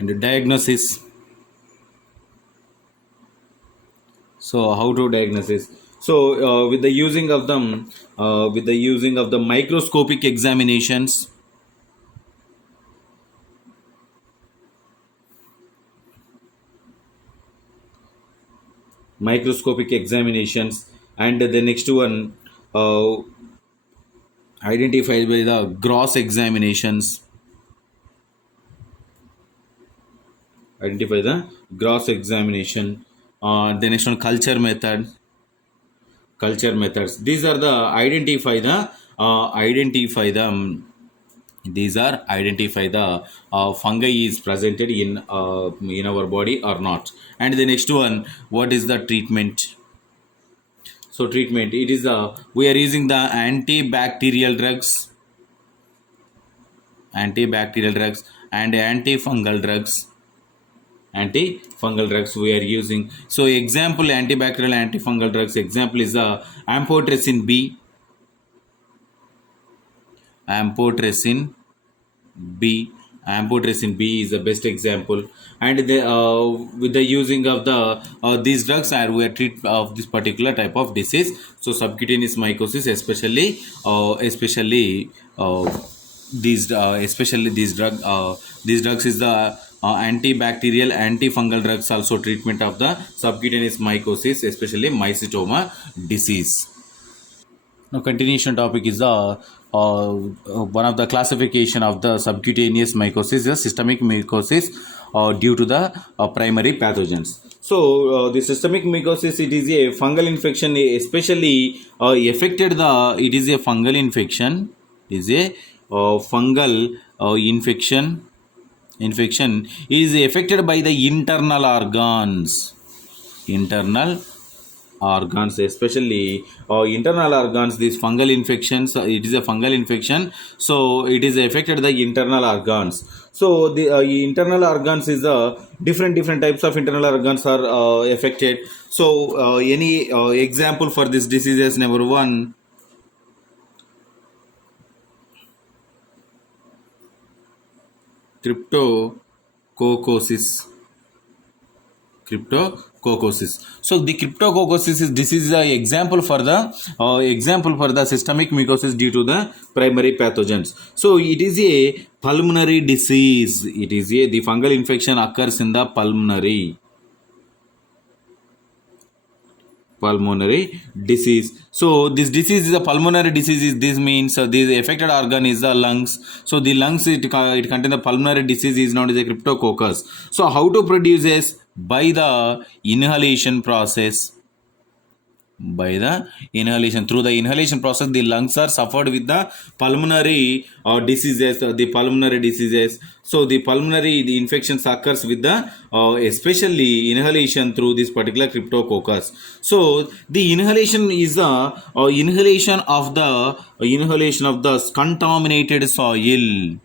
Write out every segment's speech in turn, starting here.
and diagnosis. So how to diagnosis? So with the using of them, with the using of the microscopic examinations, and the next one, uh, identified by the gross examinations. Identify the gross examination. The next one, culture methods. These are the identify the these are identify the fungi is presented in our body or not. And the next one, what is the treatment? So treatment, it is we are using the antibacterial drugs and antifungal drugs we are using. So example, antibacterial antifungal drugs example is amphotericin B. amphotericin B. Amphotericin B is the best example. And with the using of the these drugs are we are treat of this particular type of disease. So subcutaneous mycosis, especially these drugs is the antibacterial antifungal drugs, also treatment of the subcutaneous mycosis, especially mycetoma disease. Now, continuation topic is one of the classification of the subcutaneous mycosis, the systemic mycosis, due to the primary pathogens. So, the systemic mycosis, it is a fungal infection, especially affected the. It is a fungal infection. Is a fungal infection is affected by the internal organs, especially internal organs. These fungal infections, it is a fungal infection, so it is affected the internal organs. So the internal organs is different types of internal organs are affected. So any example for this diseases, number one, cryptococcosis. Cryptococcosis. So the cryptococcosis is this is a example for the systemic mycosis due to the primary pathogens. So it is a pulmonary disease. The fungal infection occurs in the pulmonary disease. So this disease is a pulmonary disease. This means the affected organ is the lungs. So the lungs, it contains the pulmonary disease is known as a cryptococcus. So how to produce this? By the inhalation process. Through the inhalation process, the lungs are suffered with the pulmonary diseases. So the infections occurs with the especially inhalation through this particular cryptococcus. So the inhalation is the inhalation of the contaminated soil.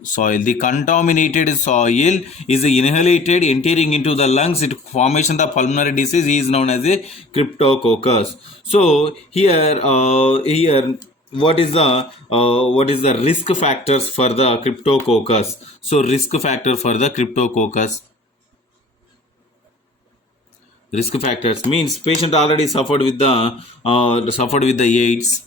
The contaminated soil is inhalated, entering into the lungs. It formation the pulmonary disease is known as a cryptococcus. So here what is the risk factors for the cryptococcus? So risk factors means patient already suffered with the AIDS,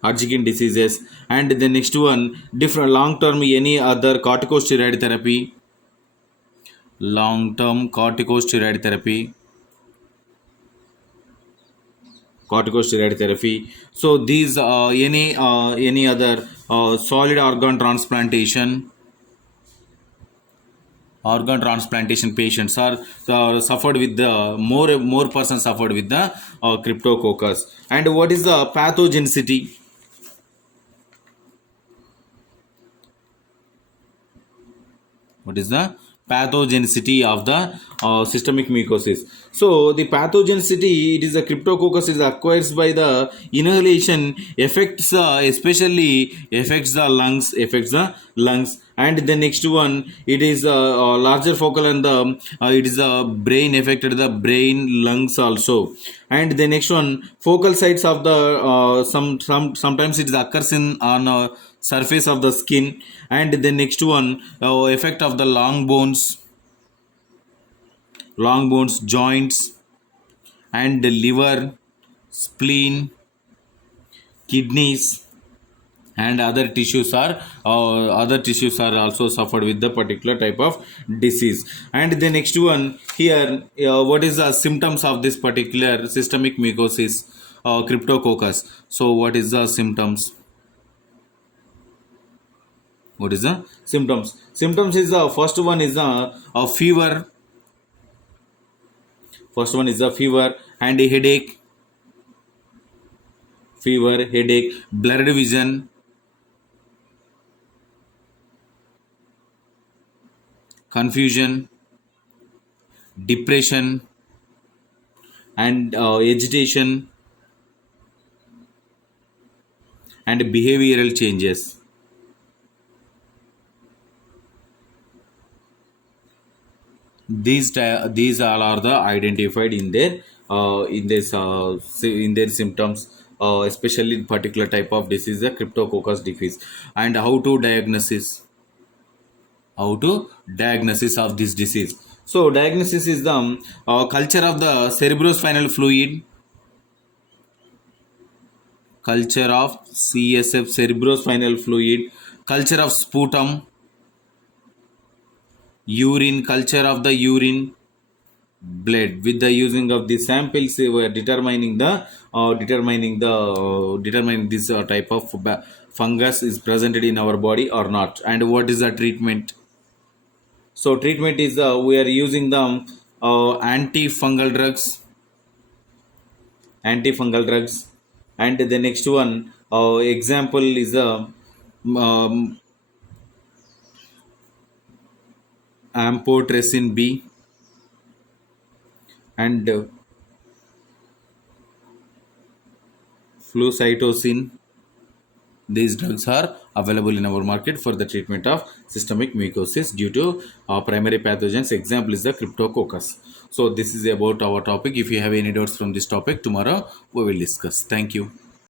Hodgkin diseases, and the next one, different long term any other corticosteroid therapy. So these any other solid organ transplantation patients are suffered with the more persons suffered with the cryptococcus. And what is the pathogenicity? What is the pathogenicity of the systemic mucosis. So the pathogenicity, it is a cryptococcus is acquired by the inhalation, affects especially affects the lungs. And the next one, it is a larger focal, and the it is a brain affected the brain, lungs also. And the next one, focal sites of the sometimes it occurs in on surface of the skin. And the next one, effect of the long bones, joints, and the liver, spleen, kidneys, and other tissues are also suffered with the particular type of disease. And the next one here, what is the symptoms of this particular systemic mucosis, cryptococcus? So what is the symptoms? What is the symptoms is the first one is a fever. First one is a fever and a headache, blurred vision, confusion, depression, and agitation, and behavioral changes. These all are the identified in their in their symptoms, especially particular type of disease, the cryptococcus disease. And how to diagnosis of this disease. So diagnosis is the culture of the cerebrospinal fluid, culture of CSF, cerebrospinal fluid, culture of sputum, urine, culture of the urine, blood. With the using of the samples, we are determining this type of fungus is presented in our body or not. And what is the treatment? So treatment is we are using the antifungal drugs. And the next one, example is um, amphotericin B, and flucytosine. These drugs are available in our market for the treatment of systemic mucosis due to primary pathogens. Example is the cryptococcus. So this is about our topic. If you have any doubts from this topic, tomorrow we will discuss. Thank you.